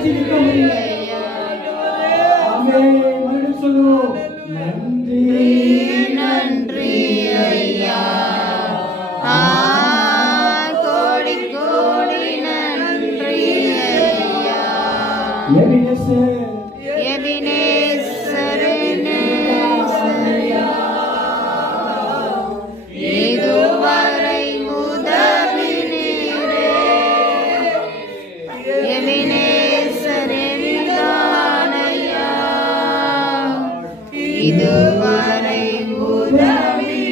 நினைச்சு நிற்க முடியல. ஆமே மறுபடியும் சொல்லுவோம். நன்றி. நன்றி ஐயா. கோடி கோடி நன்றி ஐயா. Ebenezer Amen. இதுவரை உதவி